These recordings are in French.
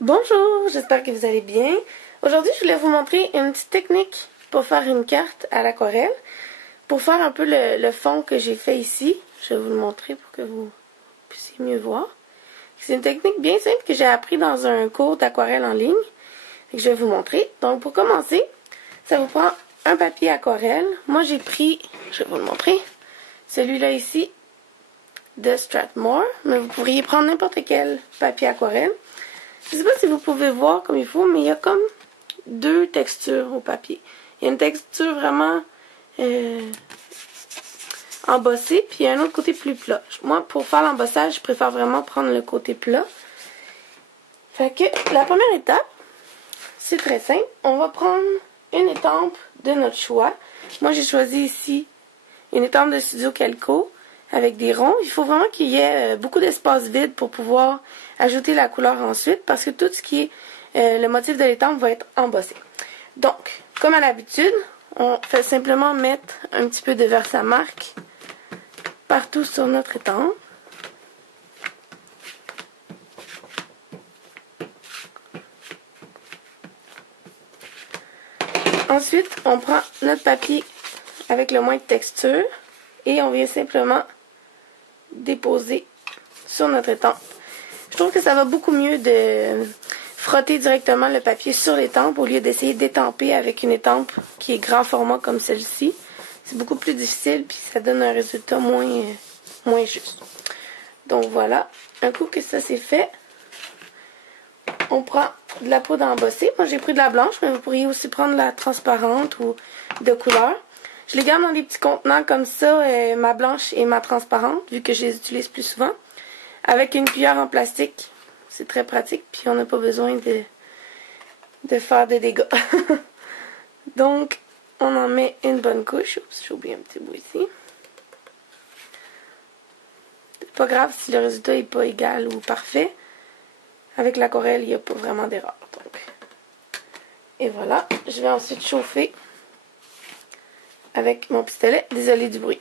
Bonjour, j'espère que vous allez bien. Aujourd'hui, je voulais vous montrer une petite technique pour faire une carte à l'aquarelle. Pour faire un peu le fond que j'ai fait ici, je vais vous le montrer pour que vous puissiez mieux voir. C'est une technique bien simple que j'ai appris dans un cours d'aquarelle en ligne. Et que je vais vous montrer. Donc, pour commencer, ça vous prend un papier aquarelle. Moi, j'ai pris, je vais vous le montrer, celui-là ici de Strathmore. Mais vous pourriez prendre n'importe quel papier aquarelle. Je ne sais pas si vous pouvez voir comme il faut, mais il y a comme deux textures au papier. Il y a une texture vraiment embossée, puis il y a un autre côté plus plat. Moi, pour faire l'embossage, je préfère vraiment prendre le côté plat. Fait que la première étape, c'est très simple. On va prendre une étampe de notre choix. Moi, j'ai choisi ici une étampe de Studio Calco avec des ronds. Il faut vraiment qu'il y ait beaucoup d'espace vide pour pouvoir ajouter la couleur ensuite, parce que tout ce qui est le motif de l'étampe va être embossé. Donc, comme à l'habitude, on fait simplement mettre un petit peu de Versamark partout sur notre étampe. Ensuite, on prend notre papier avec le moins de texture et on vient simplement déposer sur notre étampe. Je trouve que ça va beaucoup mieux de frotter directement le papier sur l'étampe au lieu d'essayer d'étamper avec une étampe qui est grand format comme celle-ci. C'est beaucoup plus difficile puis ça donne un résultat moins juste. Donc voilà, un coup que ça c'est fait, on prend de la poudre embossée. Moi j'ai pris de la blanche, mais vous pourriez aussi prendre la transparente ou de couleur. Je les garde dans des petits contenants comme ça, ma blanche et ma transparente, vu que je les utilise plus souvent. Avec une cuillère en plastique, c'est très pratique, puis on n'a pas besoin de faire de dégâts. Donc, on en met une bonne couche. Oups, j'ai oublié un petit bout ici. C'est pas grave si le résultat n'est pas égal ou parfait. Avec l'aquarelle, il n'y a pas vraiment d'erreur. Et voilà, je vais ensuite chauffer avec mon pistolet. Désolée du bruit.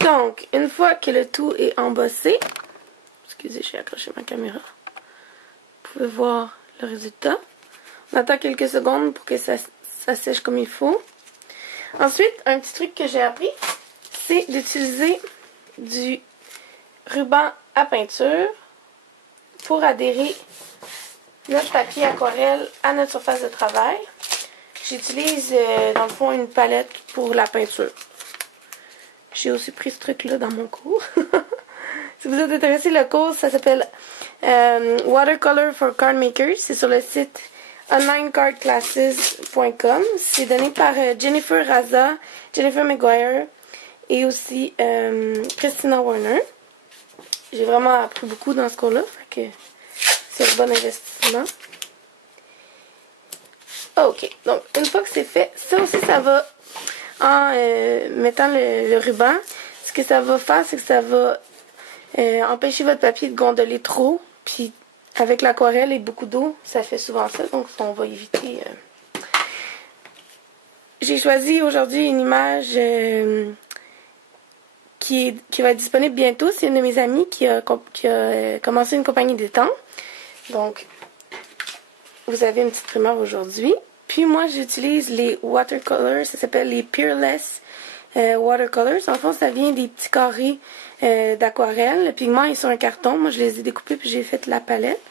Donc, une fois que le tout est embossé, excusez, j'ai accroché ma caméra, vous pouvez voir le résultat. On attend quelques secondes pour que ça sèche comme il faut. Ensuite, un petit truc que j'ai appris, c'est d'utiliser du ruban à peinture pour adhérer notre papier aquarelle à notre surface de travail. J'utilise dans le fond une palette pour la peinture. J'ai aussi pris ce truc-là dans mon cours. Si vous êtes intéressé, le cours, ça s'appelle Watercolor for Card Makers. C'est sur le site onlinecardclasses.com. C'est donné par Jennifer Raza, Jennifer McGuire et aussi Christina Warner. J'ai vraiment appris beaucoup dans ce cours-là. Fait que c'est un bon investissement. Ok, donc une fois que c'est fait, ça aussi ça va en mettant le ruban. Ce que ça va faire, c'est que ça va empêcher votre papier de gondoler trop, puis avec l'aquarelle et beaucoup d'eau, ça fait souvent ça, donc on va éviter. J'ai choisi aujourd'hui une image qui va être disponible bientôt. C'est une de mes amies qui a commencé une compagnie d'étang. Donc, vous avez une petite primeur aujourd'hui. Puis moi, j'utilise les watercolors. Ça s'appelle les Peerless watercolors. En fond, ça vient des petits carrés d'aquarelle. Le pigment est sur un carton. Moi, je les ai découpés puis j'ai fait la palette.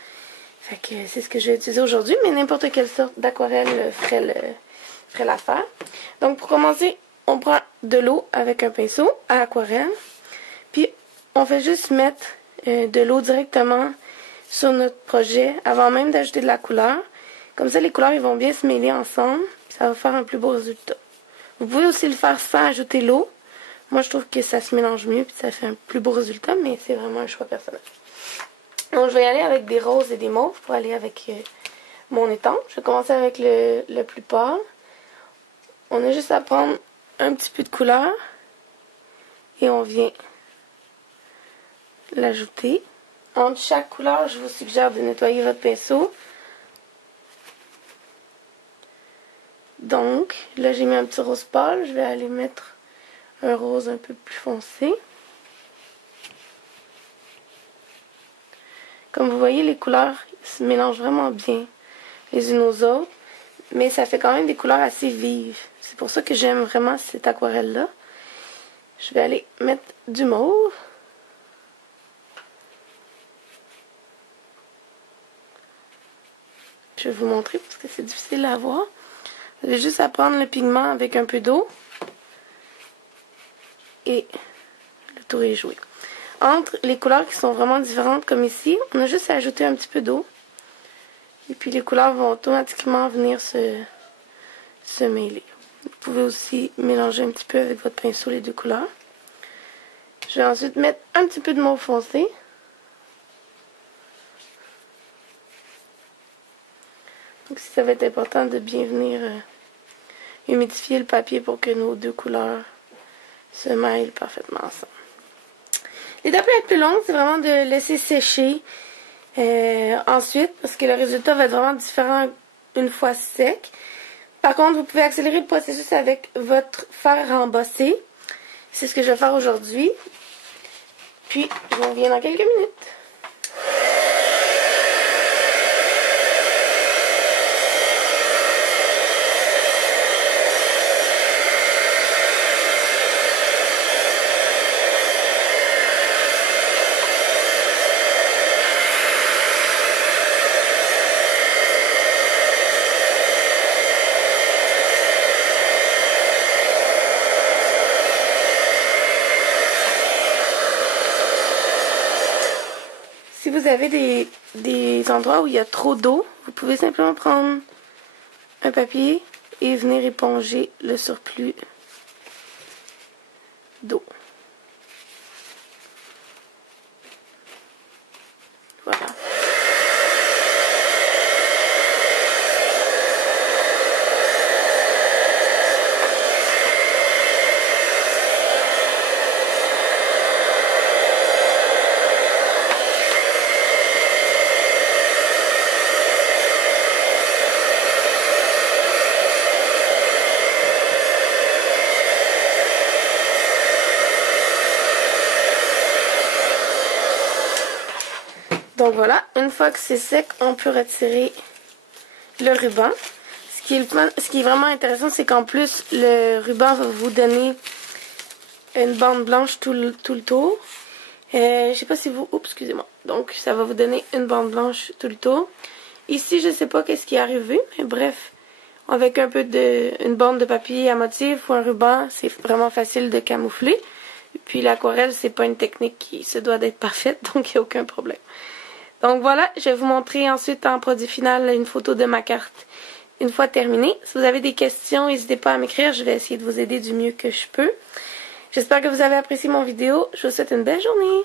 Fait que c'est ce que je vais utiliser aujourd'hui. Mais n'importe quelle sorte d'aquarelle ferait l'affaire. Donc, pour commencer, on prend de l'eau avec un pinceau à aquarelle. Puis, on fait juste mettre de l'eau directement sur notre projet avant même d'ajouter de la couleur. Comme ça, les couleurs ils vont bien se mêler ensemble. Ça va faire un plus beau résultat. Vous pouvez aussi le faire sans ajouter l'eau. Moi, je trouve que ça se mélange mieux et ça fait un plus beau résultat, mais c'est vraiment un choix personnel. Donc, je vais y aller avec des roses et des mauves pour aller avec mon étang. Je vais commencer avec le plus pâle. On a juste à prendre un petit peu de couleur et on vient l'ajouter. Entre chaque couleur, je vous suggère de nettoyer votre pinceau. Donc, là j'ai mis un petit rose pâle. Je vais aller mettre un rose un peu plus foncé. Comme vous voyez, les couleurs se mélangent vraiment bien les unes aux autres. Mais ça fait quand même des couleurs assez vives. C'est pour ça que j'aime vraiment cette aquarelle-là. Je vais aller mettre du mauve. Je vais vous montrer parce que c'est difficile à voir. Vous avez juste à prendre le pigment avec un peu d'eau. Et le tour est joué. Entre les couleurs qui sont vraiment différentes comme ici, on a juste à ajouter un petit peu d'eau. Et puis les couleurs vont automatiquement venir se mêler. Vous pouvez aussi mélanger un petit peu avec votre pinceau les deux couleurs. Je vais ensuite mettre un petit peu de mauve foncé. Donc ça va être important de bien venir humidifier le papier pour que nos deux couleurs se mêlent parfaitement ensemble. L'étape la plus longue, c'est vraiment de laisser sécher ensuite, parce que le résultat va être vraiment différent une fois sec. Par contre, vous pouvez accélérer le processus avec votre fer embossé. C'est ce que je vais faire aujourd'hui. Puis, je vous reviens dans quelques minutes. Si vous avez des endroits où il y a trop d'eau, vous pouvez simplement prendre un papier et venir éponger le surplus d'eau. Voilà. Donc voilà, une fois que c'est sec, on peut retirer le ruban. Ce qui est vraiment intéressant, c'est qu'en plus, le ruban va vous donner une bande blanche tout le tour. Je sais pas si vous... Oups, excusez-moi. Donc, ça va vous donner une bande blanche tout le tour. Ici, je sais pas qu'est-ce qui est arrivé, mais bref, avec un peu une bande de papier à motif ou un ruban, c'est vraiment facile de camoufler. Et puis l'aquarelle, c'est pas une technique qui se doit d'être parfaite, donc il n'y a aucun problème. Donc voilà, je vais vous montrer ensuite en produit final une photo de ma carte une fois terminée. Si vous avez des questions, n'hésitez pas à m'écrire, je vais essayer de vous aider du mieux que je peux. J'espère que vous avez apprécié mon vidéo. Je vous souhaite une belle journée.